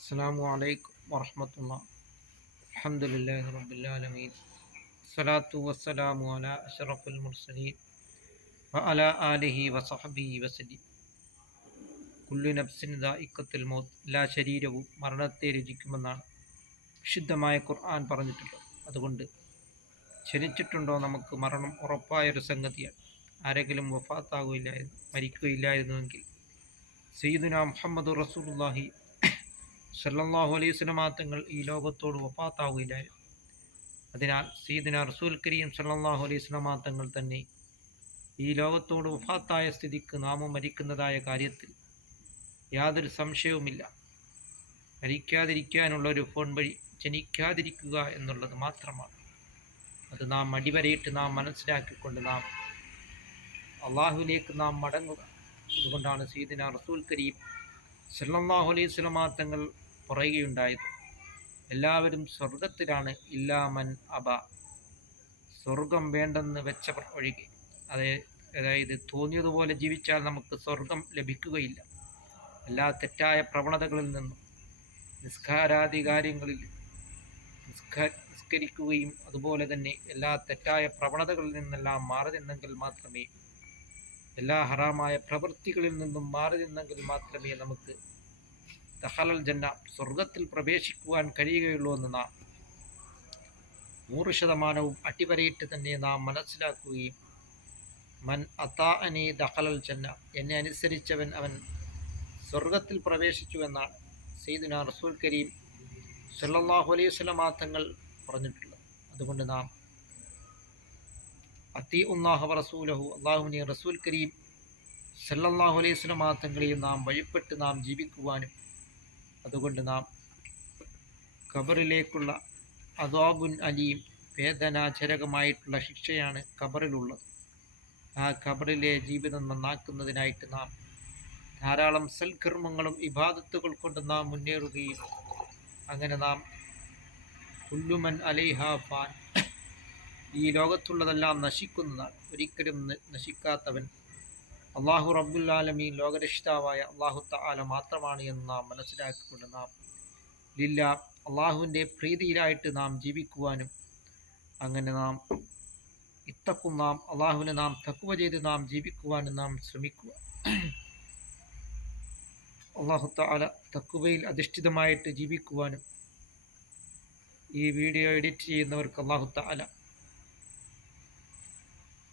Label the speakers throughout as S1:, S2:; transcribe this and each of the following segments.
S1: السلام عليكم ورحمة الله الحمد لله رب العالمين الصلاة والسلام على أشرف المرسلين وعلى آله وصحبه وسلم കുല്ലു നബ്സിൻ ദായിക്കത്തിൽ mouth എല്ലാ ശരീരവും മരണത്തെ രചിക്കുമെന്നാണ് വിശുദ്ധമായ ഖുർആൻ പറഞ്ഞിട്ടുള്ളത് അതുകൊണ്ട് ക്ഷണിച്ചിട്ടുണ്ടോ നമുക്ക് മരണം ഉറപ്പായൊരു സംഗതിയാണ് ആരെങ്കിലും വഫാത്താകുകയില്ലായിരുന്നു മരിക്കുകയില്ലായിരുന്നുവെങ്കിൽ സയ്യിദുന മുഹമ്മദ് റസൂലുള്ളാഹി സല്ലല്ലാഹു അലൈഹി വസല്ലമ തങ്ങൾ ഈ ലോകത്തോട് ഒപ്പാത്താവുകയില്ലായിരുന്നു അതിനാൽ സീദിന റസൂൽ കരീം സല്ലാഹു അലൈഹി വസല്ലമ തങ്ങൾ തന്നെ ഈ ലോകത്തോട് ഒഫാത്തായ സ്ഥിതിക്ക് നാമും മരിക്കുന്നതായ കാര്യത്തിൽ യാതൊരു സംശയവുമില്ല. മരിക്കാതിരിക്കാനുള്ള ഒരു ഫോൺ വഴി ജനിക്കാതിരിക്കുക എന്നുള്ളത് മാത്രമാണ്. അത് നാം അടിവരയിട്ട് നാം മനസ്സിലാക്കിക്കൊണ്ട് നാം അള്ളാഹുവിലേക്ക് നാം മടങ്ങുക. അതുകൊണ്ടാണ് സീദിന റസൂൽ കരീം സല്ലല്ലാഹു അലൈഹി വസല്ലമ തങ്ങൾ പറയുകയുണ്ടായത് എല്ലാവരും സ്വർഗത്തിലാണ് ഇല്ലാമൻ അബ. സ്വർഗം വേണ്ടെന്ന് വെച്ചവർ ഒഴികെ അതേ അതായത് തോന്നിയതുപോലെ ജീവിച്ചാൽ നമുക്ക് സ്വർഗം ലഭിക്കുകയില്ല. എല്ലാ തെറ്റായ പ്രവണതകളിൽ നിന്നും നിസ്കാരാധികാര്യങ്ങളിൽ നിസ്ക നിസ്കരിക്കുകയും അതുപോലെ തന്നെ എല്ലാ തെറ്റായ പ്രവണതകളിൽ നിന്നെല്ലാം മാറി നിന്നെങ്കിൽ മാത്രമേ എല്ലാ ഹറാമായ പ്രവൃത്തികളിൽ നിന്നും മാറി നിന്നെങ്കിൽ മാത്രമേ നമുക്ക് ദഹലൽ ജന്ന സ്വർഗത്തിൽ പ്രവേശിക്കുവാൻ കഴിയുകയുള്ളൂ എന്ന് നാം നൂറ് ശതമാനവും അട്ടിവരയിട്ട് തന്നെ നാം മനസ്സിലാക്കുകയും മൻ അത്താ അനി ദഹലൽ ജന്ന എന്നെ അനുസരിച്ചവൻ അവൻ സ്വർഗത്തിൽ പ്രവേശിച്ചു എന്നാണ് സെയ്ദുന റസൂൽ കരീം സല്ലല്ലാഹു അലൈഹി വസല്ലമ തങ്ങൾ പറഞ്ഞിട്ടുള്ളത്. അതുകൊണ്ട് നാം അത്തി റസൂലഹു അള്ളാഹുവിനെ റസൂൽ കരീം സല്ലാഹു അലൈഹി വസല്ലമ തങ്ങളെയും നാം വഴിപ്പെട്ട് നാം ജീവിക്കുവാനും അതുകൊണ്ട് നാം ഖബറിലേക്കുള്ള അദാബുൻ അലിയും വേദനാചരകമായിട്ടുള്ള ശിക്ഷയാണ് ഖബറിലുള്ളത്. ആ ഖബറിലെ ജീവിതം നന്നാക്കുന്നതിനായിട്ട് നാം ധാരാളം സൽകർമ്മങ്ങളും ഇബാദത്തുകൾ കൊണ്ട് നാം മുന്നേറുകയും അങ്ങനെ നാം ഉല്ലുമൻ അലൈഹാ ഫാൻ ഈ ലോകത്തുള്ളതെല്ലാം നശിക്കുന്നതാണ് ഒരിക്കലും നശിക്കാത്തവൻ അള്ളാഹു റബ്ബുല്ലാലമീൻ ലോകരക്ഷിതാവായ അള്ളാഹു താല മാത്രമാണ് എന്ന് നാം മനസ്സിലാക്കിക്കൊണ്ട് നാം ലില്ല അള്ളാഹുവിന്റെ പ്രീതിയിലായിട്ട് നാം ജീവിക്കുവാനും അങ്ങനെ നാം ഇത്തക്കും നാം അള്ളാഹുവിനെ നാം തക്കുവ ചെയ്ത് നാം ജീവിക്കുവാനും നാം ശ്രമിക്കുക. അള്ളാഹു താല തക്കുവയിൽ അധിഷ്ഠിതമായിട്ട് ജീവിക്കുവാനും ഈ വീഡിയോ എഡിറ്റ് ചെയ്യുന്നവർക്ക് അള്ളാഹു താല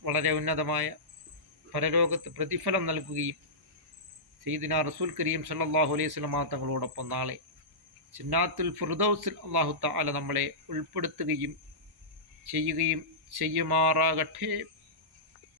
S1: വളരെ ഉന്നതമായ പരലോകത്ത് പ്രതിഫലം നൽകുകയും സെയ്ദിന റസൂൽ കരീം സല്ലാഹു അലൈഹി സ്വലമാ തങ്ങളോടൊപ്പം നാളെ ചിന്നാത്തുൽ ഫിർദൗസിൽ അള്ളാഹു താല നമ്മളെ ഉൾപ്പെടുത്തുകയും ചെയ്യുകയും ചെയ്യുമാറാകട്ടെ